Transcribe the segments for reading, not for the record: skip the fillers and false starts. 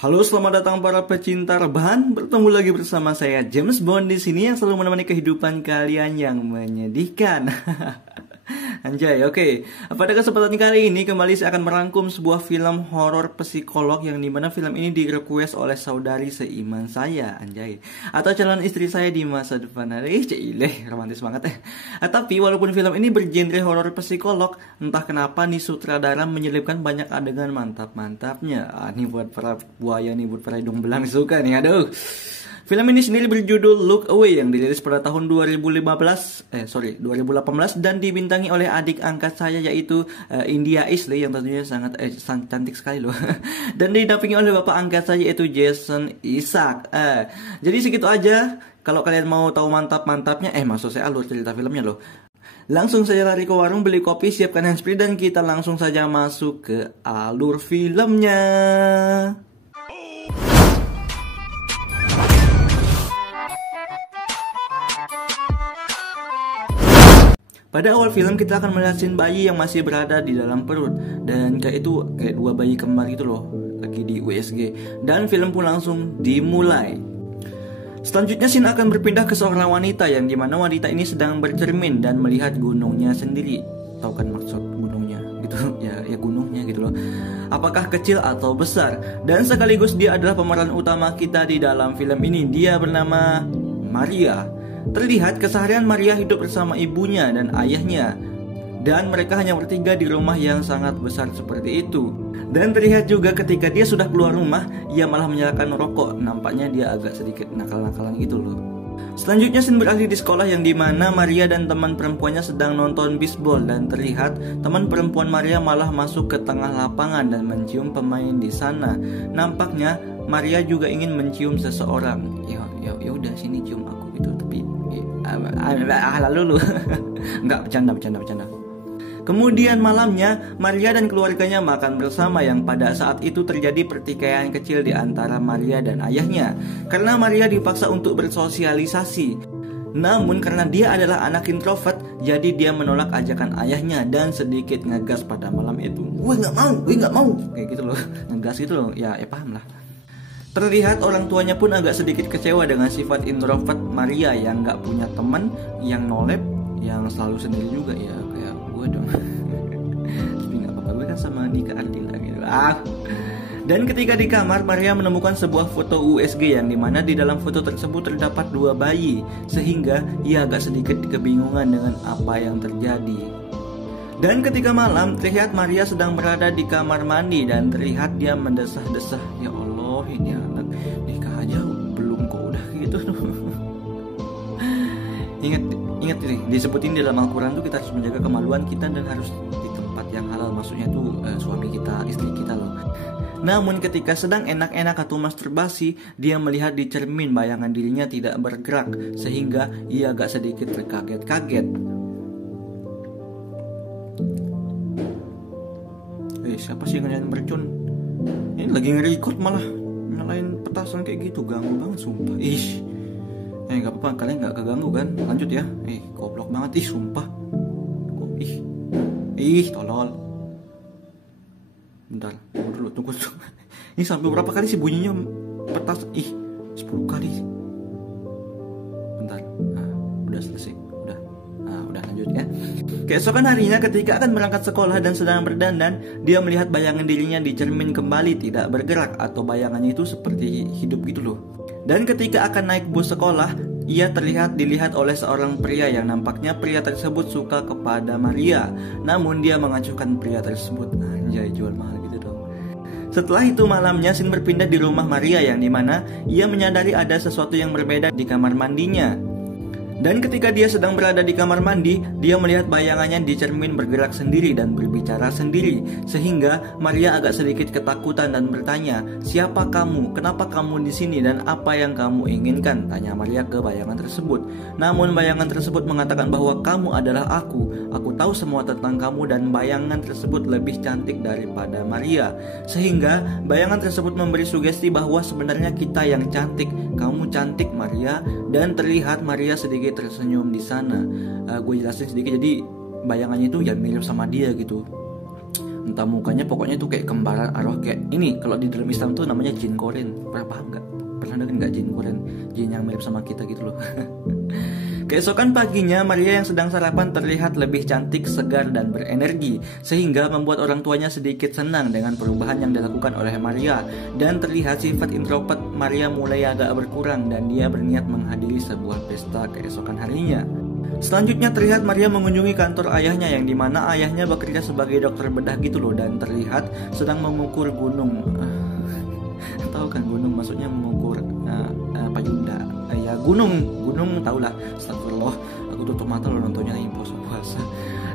Halo, selamat datang para pecinta rebahan. Bertemu lagi bersama saya James Bond di sini yang selalu menemani kehidupan kalian yang menyedihkan. Anjay, oke. Pada kesempatan kali ini kembali saya akan merangkum sebuah film horor psikolog yang dimana film ini di-request oleh saudari seiman saya, anjay, atau calon istri saya di masa depan. Cileh, romantis banget ya. Tapi walaupun film ini bergenre horor psikolog, entah kenapa nih sutradara menyelipkan banyak adegan mantap-mantapnya. Ini buat para buaya nih, buat para hidung belang suka nih, aduh. Film ini sendiri berjudul Look Away yang dirilis pada tahun 2018 dan dibintangi oleh adik angkat saya yaitu India Isley yang tentunya sangat cantik sekali loh. Dan didampingi oleh bapak angkat saya yaitu Jason Isaac. Jadi segitu aja. Kalau kalian mau tahu mantap-mantapnya, maksud saya alur cerita filmnya loh. Langsung saja lari ke warung beli kopi, siapkan handsfree dan kita langsung saja masuk ke alur filmnya. Pada awal film kita akan melihat scene bayi yang masih berada di dalam perut. Dan kayak dua bayi kembar gitu loh, lagi di USG. Dan film pun langsung dimulai. Selanjutnya scene akan berpindah ke seorang wanita yang dimana wanita ini sedang bercermin dan melihat gunungnya sendiri. Tahu kan maksud gunungnya gitu? Ya gunungnya gitu loh. Apakah kecil atau besar? Dan sekaligus dia adalah pemeran utama kita di dalam film ini. Dia bernama Maria. Terlihat keseharian Maria hidup bersama ibunya dan ayahnya. Dan mereka hanya bertiga di rumah yang sangat besar seperti itu. Dan terlihat juga ketika dia sudah keluar rumah, ia malah menyalakan rokok. Nampaknya dia agak sedikit nakal-nakalan gitu loh. Selanjutnya scene berakhir di sekolah yang dimana Maria dan teman perempuannya sedang nonton bisbol. Dan terlihat teman perempuan Maria malah masuk ke tengah lapangan dan mencium pemain di sana. Nampaknya Maria juga ingin mencium seseorang. Ya udah sini cium aku gitu. Tapi lalu nggak, bercanda. Kemudian malamnya Maria dan keluarganya makan bersama yang pada saat itu terjadi pertikaian kecil di antara Maria dan ayahnya karena Maria dipaksa untuk bersosialisasi. Namun karena dia adalah anak introvert, jadi dia menolak ajakan ayahnya dan sedikit ngegas pada malam itu. Gue nggak mau, kayak gitu loh, ngegas gitu loh, ya paham lah. Terlihat orang tuanya pun agak sedikit kecewa dengan sifat introvert Maria yang gak punya teman, yang nolep, yang selalu sendiri juga, ya kayak gue dong. Tapi gak apa-apa, gue kan sama Nika Ardila gitu. Dan ketika di kamar, Maria menemukan sebuah foto USG yang dimana di dalam foto tersebut terdapat dua bayi, sehingga ia agak sedikit kebingungan dengan apa yang terjadi. Dan ketika malam, terlihat Maria sedang berada di kamar mandi dan terlihat dia mendesah-desah. Ya Allah, ini anak nikah aja belum kok udah gitu. Ingat nih, disebutin di dalam Al-Quran tuh kita harus menjaga kemaluan kita dan harus di tempat yang halal. Maksudnya tuh suami kita, istri kita loh. Namun ketika sedang enak-enak atau masturbasi, dia melihat di cermin bayangan dirinya tidak bergerak, sehingga ia agak sedikit terkaget-kaget. Siapa sih yang nyalain mercon? Ini lagi nge-record malah nyalain petasan kayak gitu, ganggu banget sumpah. Gak apa-apa, kalian gak keganggu kan? Lanjut ya. Goblok banget sumpah. Tolol. Bentar, tunggu. Ini sampai berapa kali sih bunyinya petasan? 10 kali. Bentar. Udah selesai. Udah lanjut ya. Keesokan harinya ketika akan berangkat sekolah dan sedang berdandan, dia melihat bayangan dirinya di cermin kembali tidak bergerak atau bayangannya itu seperti hidup gitu loh. Dan ketika akan naik bus sekolah, ia dilihat oleh seorang pria yang nampaknya pria tersebut suka kepada Maria. Namun dia mengacuhkan pria tersebut. Anjay, jual mahal gitu dong. Setelah itu malamnya scene berpindah di rumah Maria yang dimana ia menyadari ada sesuatu yang berbeda di kamar mandinya. Dan ketika dia sedang berada di kamar mandi, dia melihat bayangannya di cermin bergerak sendiri dan berbicara sendiri. Sehingga Maria agak sedikit ketakutan dan bertanya, "Siapa kamu? Kenapa kamu di sini dan apa yang kamu inginkan?" tanya Maria ke bayangan tersebut. Namun bayangan tersebut mengatakan bahwa kamu adalah aku. Aku tahu semua tentang kamu dan bayangan tersebut lebih cantik daripada Maria. Sehingga bayangan tersebut memberi sugesti bahwa sebenarnya kita yang cantik. Kamu cantik Maria. Dan terlihat Maria sedikit tersenyum di sana. Gue jelasin sedikit, jadi bayangannya itu ya mirip sama dia gitu. entah mukanya, pokoknya tuh kayak kembaran arwah. Kayak ini kalau di dalam Islam tuh namanya jin korin. Paham nggak? Pernah dengar nggak jin korin? Jin yang mirip sama kita gitu loh. Keesokan paginya, Maria yang sedang sarapan terlihat lebih cantik, segar, dan berenergi, sehingga membuat orang tuanya sedikit senang dengan perubahan yang dilakukan oleh Maria. Dan terlihat sifat introvert Maria mulai agak berkurang dan dia berniat menghadiri sebuah pesta keesokan harinya. Selanjutnya terlihat Maria mengunjungi kantor ayahnya, yang dimana ayahnya bekerja sebagai dokter bedah gitu loh, dan terlihat sedang mengukur gunung. Tahu kan gunung, maksudnya mengukur payunda. Ya gunung tau lah. Astagfirullah, aku tutup mata loh nontonnya lagi puasa.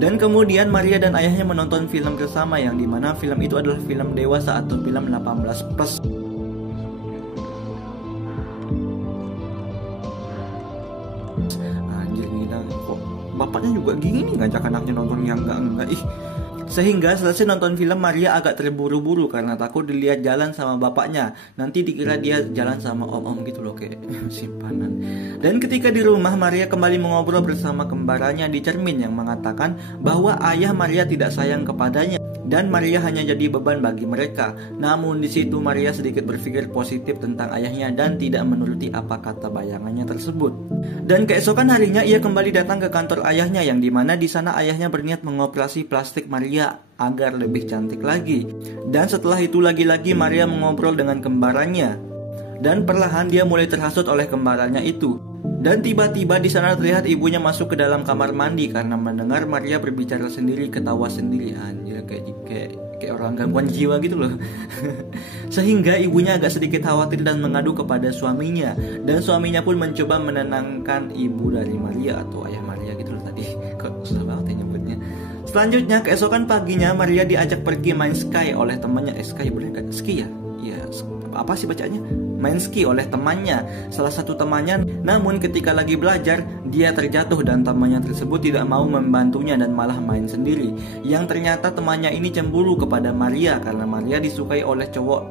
Dan kemudian Maria dan ayahnya menonton film bersama, yang dimana film itu adalah film dewasa atau film 18+. Anjir gila, kok bapaknya juga gini ngajak anaknya nonton yang enggak. Sehingga selesai nonton film, Maria agak terburu-buru karena takut dilihat jalan sama bapaknya. Nanti dikira dia jalan sama om-om gitu loh, kayak simpanan. Dan ketika di rumah, Maria kembali mengobrol bersama kembarannya di cermin yang mengatakan bahwa ayah Maria tidak sayang kepadanya dan Maria hanya jadi beban bagi mereka. Namun di situ Maria sedikit berpikir positif tentang ayahnya dan tidak menuruti apa kata bayangannya tersebut. Dan keesokan harinya ia kembali datang ke kantor ayahnya, yang dimana di sana ayahnya berniat mengoperasi plastik Maria agar lebih cantik lagi. Dan setelah itu lagi-lagi Maria mengobrol dengan kembarannya. Dan perlahan dia mulai terhasut oleh kembarannya itu. Dan tiba-tiba di sana terlihat ibunya masuk ke dalam kamar mandi karena mendengar Maria berbicara sendiri, ketawa sendiri. Anjir, kayak orang gangguan jiwa gitu loh. Sehingga ibunya agak sedikit khawatir dan mengadu kepada suaminya. Dan suaminya pun mencoba menenangkan ibu dari Maria atau ayah Maria gitu loh tadi. Kok susah banget ya nyebutnya. Selanjutnya keesokan paginya Maria diajak pergi main ski oleh temannya. Ski bener kan? Ski ya? Iya, apa sih bacanya? Main ski oleh temannya, salah satu temannya. Namun ketika lagi belajar, dia terjatuh dan temannya tersebut tidak mau membantunya dan malah main sendiri. Yang ternyata temannya ini cemburu kepada Maria karena Maria disukai oleh cowok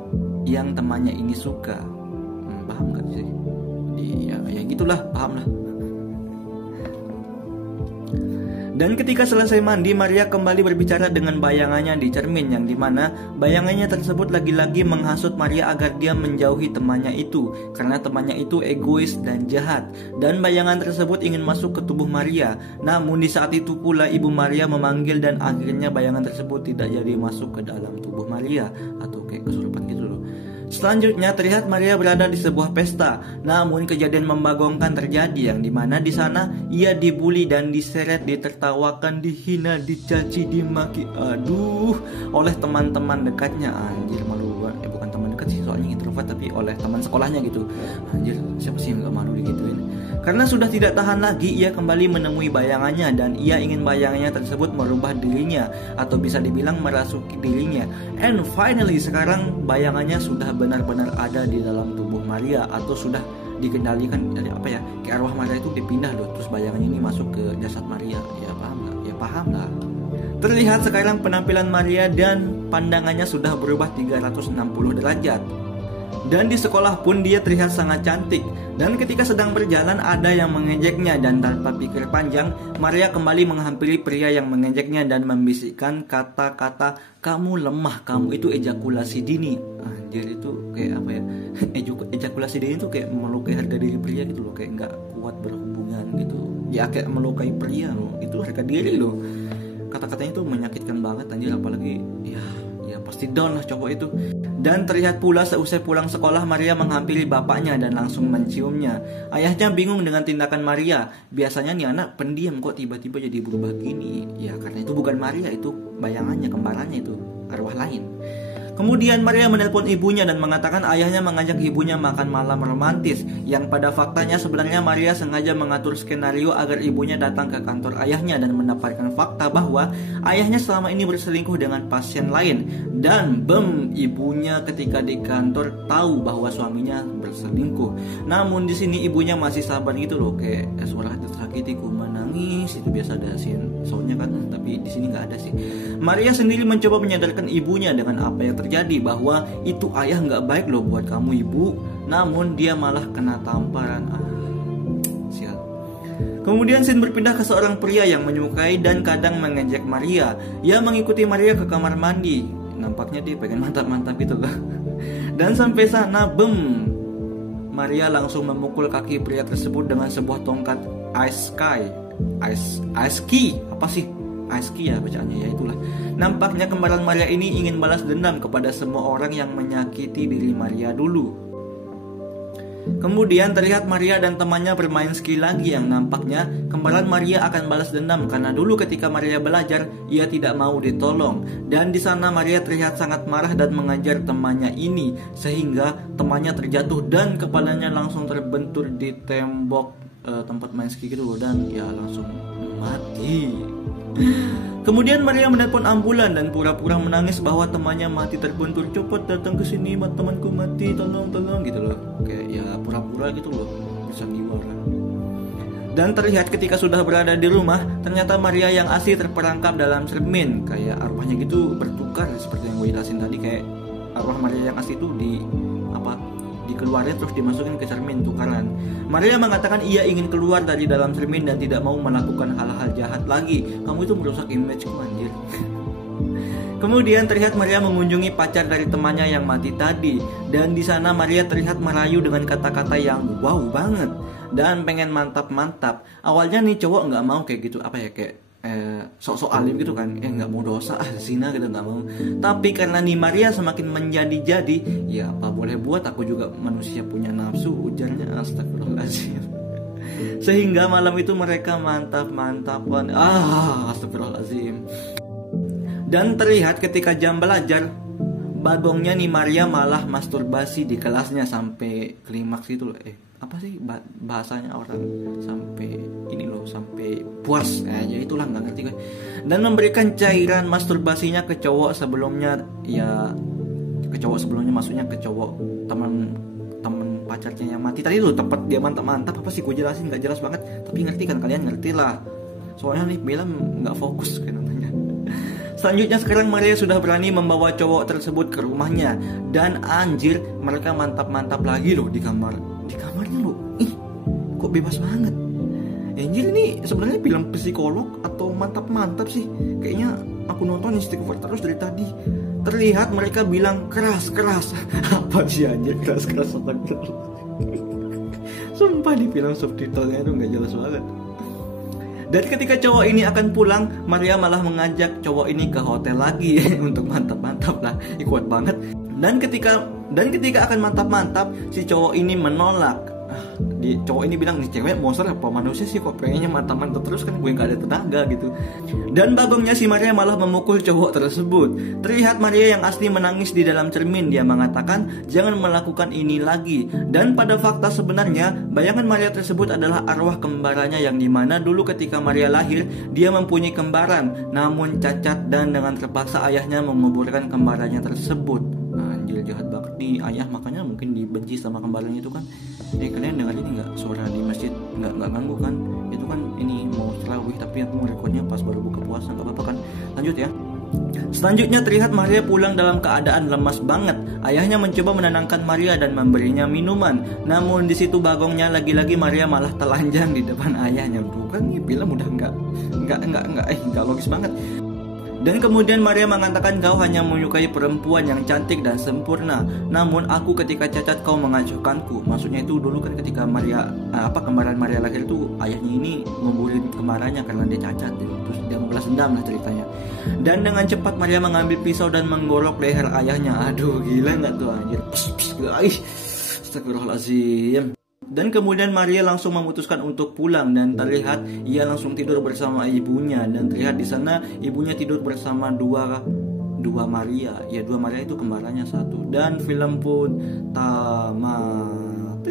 yang temannya ini suka. Paham gak sih? Iya, ya gitulah, paham lah. Dan ketika selesai mandi, Maria kembali berbicara dengan bayangannya di cermin, yang dimana bayangannya tersebut lagi-lagi menghasut Maria agar dia menjauhi temannya itu, karena temannya itu egois dan jahat. Dan bayangan tersebut ingin masuk ke tubuh Maria. Namun di saat itu pula ibu Maria memanggil dan akhirnya bayangan tersebut tidak jadi masuk ke dalam tubuh Maria, atau kayak kesurupan gitu loh. Selanjutnya terlihat Maria berada di sebuah pesta. Namun kejadian membagongkan terjadi, yang dimana di sana ia dibully dan diseret, ditertawakan, dihina, dicaci, dimaki, oleh teman-teman dekatnya. Anjir, malu banget. Bukan teman dekat sih, soalnya introvert, tapi oleh teman sekolahnya gitu. Anjir, siapa sih yang gak malu digituin? Karena sudah tidak tahan lagi, ia kembali menemui bayangannya dan ia ingin bayangannya tersebut merubah dirinya, atau bisa dibilang merasuki dirinya. And finally sekarang bayangannya sudah benar-benar ada di dalam tubuh Maria, atau sudah dikendalikan dari apa ya, ke arwah Maria itu dipindah loh, terus bayangannya ini masuk ke jasad Maria. Ya paham gak? Ya paham lah. Terlihat sekarang penampilan Maria dan pandangannya sudah berubah 360 derajat. Dan di sekolah pun dia terlihat sangat cantik. Dan ketika sedang berjalan ada yang mengejeknya, dan tanpa pikir panjang Maria kembali menghampiri pria yang mengejeknya dan membisikkan kata-kata, "Kamu lemah, kamu itu ejakulasi dini." Anjir, itu kayak apa ya? Ejakulasi dini itu kayak melukai harga diri pria gitu loh, kayak nggak kuat berhubungan gitu. Ya kayak melukai pria loh, itu harga diri loh. Kata-katanya itu menyakitkan banget anjir, apalagi ya pasti down lah cowok itu. Dan terlihat pula seusai pulang sekolah Maria menghampiri bapaknya dan langsung menciumnya. Ayahnya bingung dengan tindakan Maria. Biasanya nih anak pendiam, kok tiba-tiba jadi berubah gini? Ya karena itu bukan Maria, itu bayangannya, kembarannya itu, arwah lain. Kemudian Maria menelpon ibunya dan mengatakan ayahnya mengajak ibunya makan malam romantis, yang pada faktanya sebenarnya Maria sengaja mengatur skenario agar ibunya datang ke kantor ayahnya dan mendapatkan fakta bahwa ayahnya selama ini berselingkuh dengan pasien lain. Dan ibunya ketika di kantor tahu bahwa suaminya berselingkuh. Namun di sini ibunya masih sabar gitu loh, kayak suara tersakitiku menangis, itu biasa ada soundnya kan, tapi di sini nggak ada sih. Maria sendiri mencoba menyadarkan ibunya dengan apa yang terjadi, bahwa itu ayah nggak baik loh buat kamu ibu. Namun dia malah kena tamparan. Sial. Kemudian scene berpindah ke seorang pria yang menyukai dan kadang mengejek Maria. Ia mengikuti Maria ke kamar mandi. Nampaknya dia pengen mantap-mantap gitu loh. Dan sampai sana, bem, Maria langsung memukul kaki pria tersebut dengan sebuah tongkat ice key, apa sih? Ice key ya bacaannya, ya itulah. Nampaknya kembaran Maria ini ingin balas dendam kepada semua orang yang menyakiti diri Maria dulu. Kemudian terlihat Maria dan temannya bermain ski lagi, yang nampaknya kembaran Maria akan balas dendam karena dulu ketika Maria belajar ia tidak mau ditolong. Dan di sana Maria terlihat sangat marah dan mengajar temannya ini sehingga temannya terjatuh dan kepalanya langsung terbentur di tembok tempat main ski gitu dan ya langsung mati. Kemudian Maria menelpon ambulan dan pura-pura menangis bahwa temannya mati terbentur. Cepat datang ke sini, temanku mati, tolong gitu loh. Kayak ya pura-pura gitu loh, bersandiwara. Dan terlihat ketika sudah berada di rumah, ternyata Maria yang asli terperangkap dalam cermin. Kayak arwahnya gitu bertukar seperti yang gue jelasin tadi, kayak arwah Maria yang asli itu dikeluarin terus dimasukin ke cermin tukaran. Maria mengatakan ia ingin keluar dari dalam cermin dan tidak mau melakukan hal-hal jahat lagi. Kamu itu merusak imageku, anjir. Kemudian terlihat Maria mengunjungi pacar dari temannya yang mati tadi. Dan di sana Maria terlihat merayu dengan kata-kata yang wow banget dan pengen mantap-mantap. Awalnya nih cowok nggak mau kayak gitu, kayak sok-sok alim gitu kan, nggak mau dosa, zina gitu nggak mau. Tapi karena nih Maria semakin menjadi-jadi, ya apa boleh buat, aku juga manusia punya nafsu, ujarnya. Astagfirullahaladzim. Sehingga malam itu mereka mantap-mantapan. Astagfirullahaladzim. Dan terlihat ketika jam belajar, bagongnya nih Maria malah masturbasi di kelasnya sampai klimaks gitu loh. Apa sih bahasanya orang sampai ini loh, sampai puas, ya itulah, nggak ngerti gue. Dan memberikan cairan masturbasinya ke cowok sebelumnya, maksudnya ke cowok teman pacarnya yang mati tadi tuh, tempat dia mantap-mantap. Apa sih gue jelasin, nggak jelas banget, tapi ngerti kan, kalian ngerti lah, soalnya nih film nggak fokus kayak namanya. Selanjutnya sekarang Maria sudah berani membawa cowok tersebut ke rumahnya. Dan anjir, mereka mantap-mantap lagi loh di kamarnya loh. Kok bebas banget. Anjir, ini sebenarnya film psikolog atau mantap-mantap sih? Kayaknya aku nonton Istighfar terus dari tadi. Terlihat mereka bilang keras. Apa sih anjir keras? Sumpah di film subtitlenya itu nggak jelas banget. Dan ketika cowok ini akan pulang, Maria malah mengajak cowok ini ke hotel lagi untuk mantap-mantap lah, kuat banget. Dan ketika akan mantap-mantap, si cowok ini menolak. Cowok ini bilang, nih cewek monster apa manusia sih, kok pengennya mantap-mantap terus, kan gue gak ada tenaga gitu. Dan bagongnya si Maria malah memukul cowok tersebut. Terlihat Maria yang asli menangis di dalam cermin. Dia mengatakan jangan melakukan ini lagi. Dan pada fakta sebenarnya, bayangan Maria tersebut adalah arwah kembarannya, yang dimana dulu ketika Maria lahir, dia mempunyai kembaran namun cacat, dan dengan terpaksa ayahnya menguburkan kembarannya tersebut. Anjir, jahat banget nih ayah, makanya mungkin dibenci sama kembarannya itu kan. Kalian dengar ini nggak, suara di masjid nggak ganggu kan? Itu kan ini mau tarawih, tapi aku merekodnya pas baru buka puasa, nggak apa-apa kan? Lanjut ya. Selanjutnya terlihat Maria pulang dalam keadaan lemas banget. Ayahnya mencoba menenangkan Maria dan memberinya minuman. Namun di situ bagongnya lagi-lagi Maria malah telanjang di depan ayahnya. Bukan, ini film udah nggak logis banget. Dan kemudian Maria mengatakan kau hanya menyukai perempuan yang cantik dan sempurna. Namun aku ketika cacat kau mengacaukanku. Maksudnya itu dulu kan ketika kembaran Maria lahir itu, ayahnya ini nguburin kembarannya karena dia cacat. Terus dia membalas dendam lah ceritanya. Dan dengan cepat Maria mengambil pisau dan menggorok leher ayahnya. Aduh, gila nggak tuh anjir. Astagfirullahaladzim. Dan kemudian Maria langsung memutuskan untuk pulang, dan terlihat ia langsung tidur bersama ibunya. Dan terlihat di sana ibunya tidur bersama dua Maria. Ya, dua Maria itu kembarannya satu. Dan film pun tamat.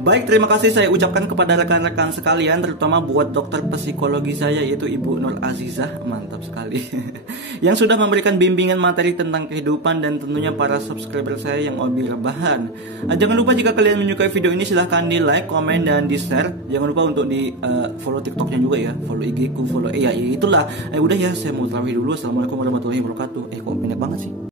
Baik, terima kasih saya ucapkan kepada rekan-rekan sekalian, terutama buat dokter psikologi saya yaitu Ibu Nur Azizah, mantap sekali. Yang sudah memberikan bimbingan materi tentang kehidupan, dan tentunya para subscriber saya yang hobi rebahan. Jangan lupa jika kalian menyukai video ini silahkan di like, komen, dan di share. Jangan lupa untuk di follow TikToknya juga ya, follow IG ku, follow itulah. Udah ya, saya mau tarawih dulu. Assalamualaikum warahmatullahi wabarakatuh. Kok pendek banget sih.